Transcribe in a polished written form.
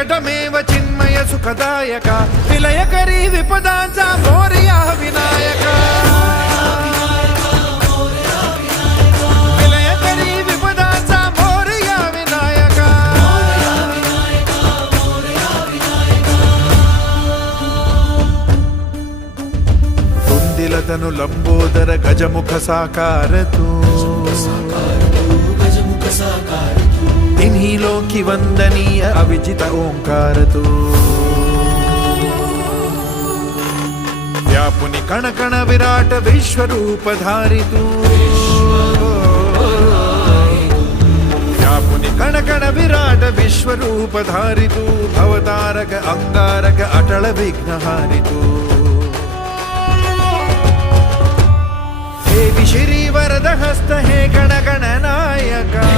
वेङ्कटमेव चिन्मय सुखदायक विलयकरी विपदांचा मोरया विनायक विलयकरी विपदांचा मोरया विनायक कुंदिलतनु लंबोदर गजमुख साकार तू तिन्ही लोकी वंदनीय अविजित ओंकार तू व्यापुनि कण कण विराट विश्वरूप धारी तू व्यापुनि कण कण विराट विश्वरूप धारी तू भवतारक अंगारक अटल विघ्नहारी तू हे श्री वरद हस्त हे गण गण नायका